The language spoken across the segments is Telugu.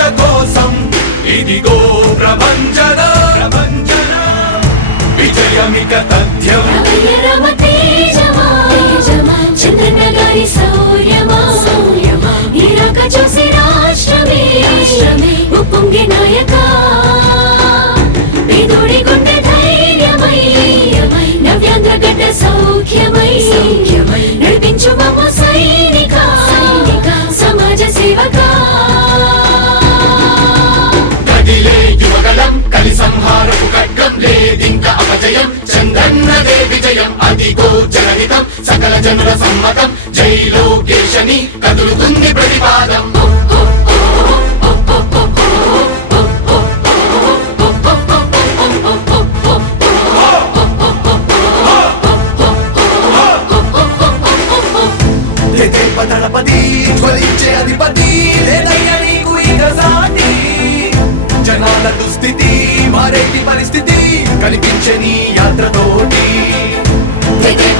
తమ కోసం. ఇదిగో ప్రభంజన ప్రభంజన విజయమిక తథ్యం. రమయ్య రమ జయం అపజయం చంద్రన్నదే విజయం అదిగో జనహితం సకల జనుల సమ్మతం జై లోకేశని కదులుతుంది ప్రతిపాదం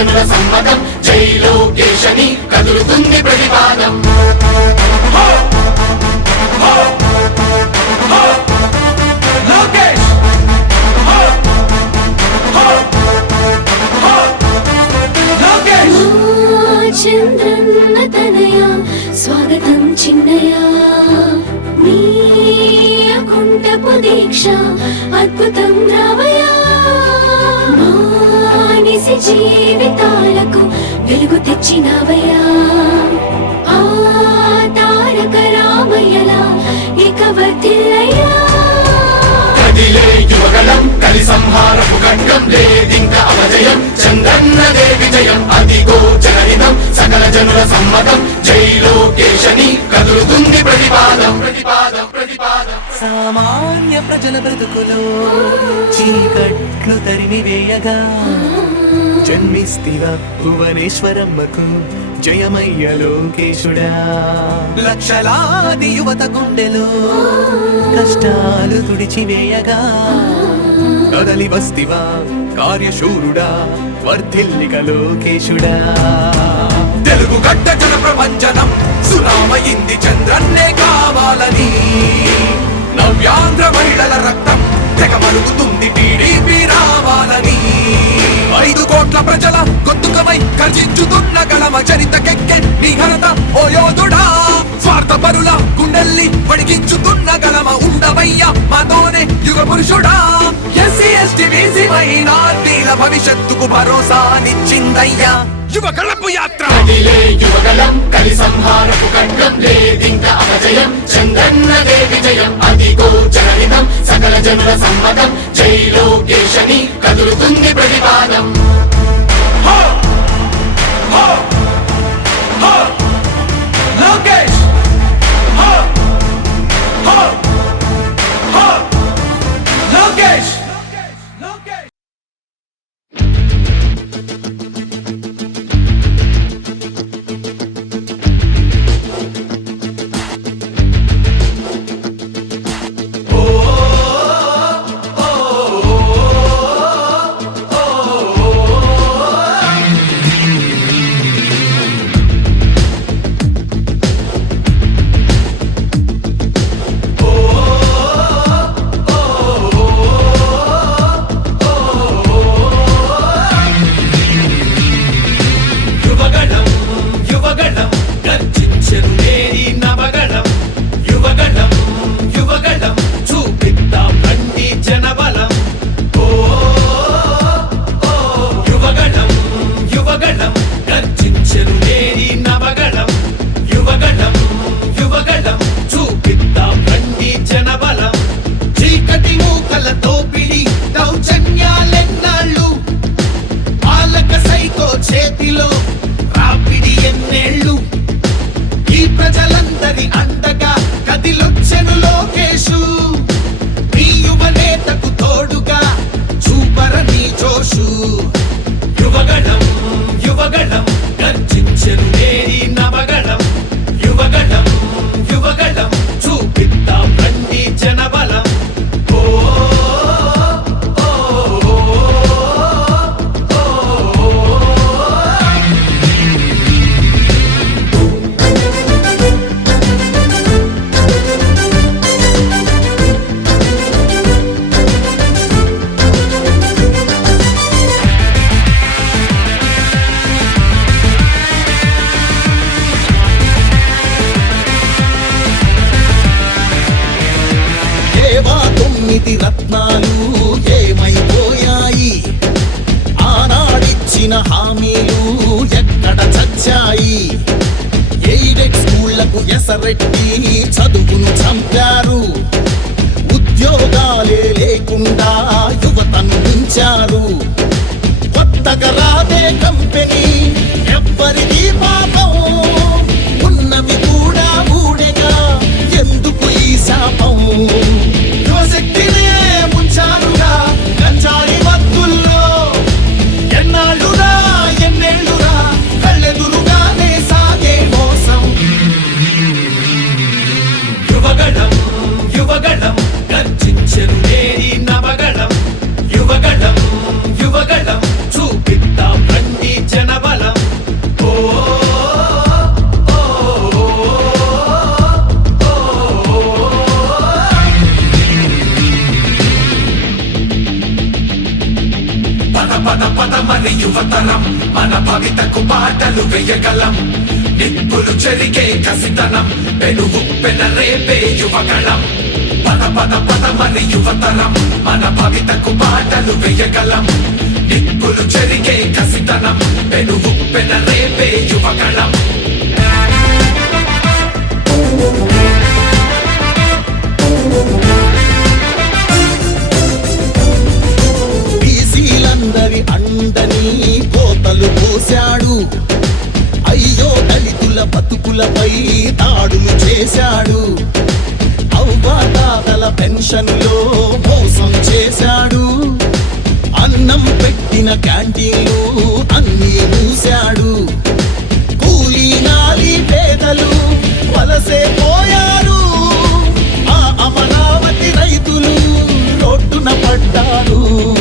జనుల సమ్మతం. జై లోకేశని కదులుతుంది ప్రతిపాదం. స్వాగతం చిన్నయ. నీ అకుంఠపు దీక్ష అద్భుతం రావయ జీవితాలకు వెలుగు తెచ్చినవయ్యా. ఆ తారక రామయ్యలా ఇక వర్తిల్లయ్యా కదిలే యువగలం కలి సంహారపు ఖడ్గం లేదింక అపజయం చంద్రన్నదే విజయం అదిగో జనహితం సకల జనుల సమ్మతం కదులుతుంది ప్రతిపాదం ప్రతిపాదం ప్రతిపాదం. సామాన్య ప్రజల బ్రతుకులో చీకట్లు తరిమి వేయగా జన్మిస్తివా భువనేశ్వరమ్మకు జయమయ్య లోకేశుడా. లక్షలాది యువత గుండెలో కష్టాలు తుడిచివేయగా కదలి వస్తివా కార్యశూరుడా వర్ధిల్లిక లోకేశుడా. తెలుగు గడ్డ జన ప్రపంచనం సునామయింది చంద్రన్నే కావ గర్జించుతున్న గళమ చరితకెక్కె నీ ఘనత ఓ యోధుడా స్వార్థ పరుల గుండెల్ని వడిగించుతున్న గళమ ఉండవయ్య మాతోనే యుగ పురుషుడా ఎస్సీ ఎస్టీ బీసీ మైనార్టీల భవిష్యత్తుకు భరోసానిచ్చిందయ్యా యువ కళపు యాత్ర. కదిలే యువగలం కలి సంహారపు ఖండం లేదింక అపజయం చంద్రన్నదే విజయం అదిగో జనహితం సకల జనుల సమ్మతం జై లోకేశని కదులుతుంది ప్రతిపాదం. లోకేష్ తొమ్మిది రత్నాలు ఏమైపోయాయి? ఆనాడిచ్చిన హామీలు ఎక్కడ చచ్చాయి? ఎయిడెడ్ స్కూళ్ళకు ఎసరెట్టి చదువును చంపారు. ఉద్యోగాలే లేకుండా యువతను ఉంచారు కొత్తగా రాదే కంపెనీ పద పదమని యువతరం మన భవితకు బాటలు వేయగలం. నిప్పులు చెరిగే కసితనం పెనుగు పెనరేపే యువగళం. పద పద పదమని యువతరం మన భవితకు బాటలు వేయగలం. నిప్పులు చెరిగే కసితనం పెనుగు పెనరేపే యువగళం. రైతులపై దాడులు చేశాడు. అవ్వాతాతల పెన్షన్లో మోసం చేశాడు. అన్నం పెట్టిన క్యాంటీన్లు అన్నీ మూశాడు. కూలీ నాలి పేదలు వలసే పోయారు. ఆ అమరావతి రైతులు రోడ్డున పడ్డారు.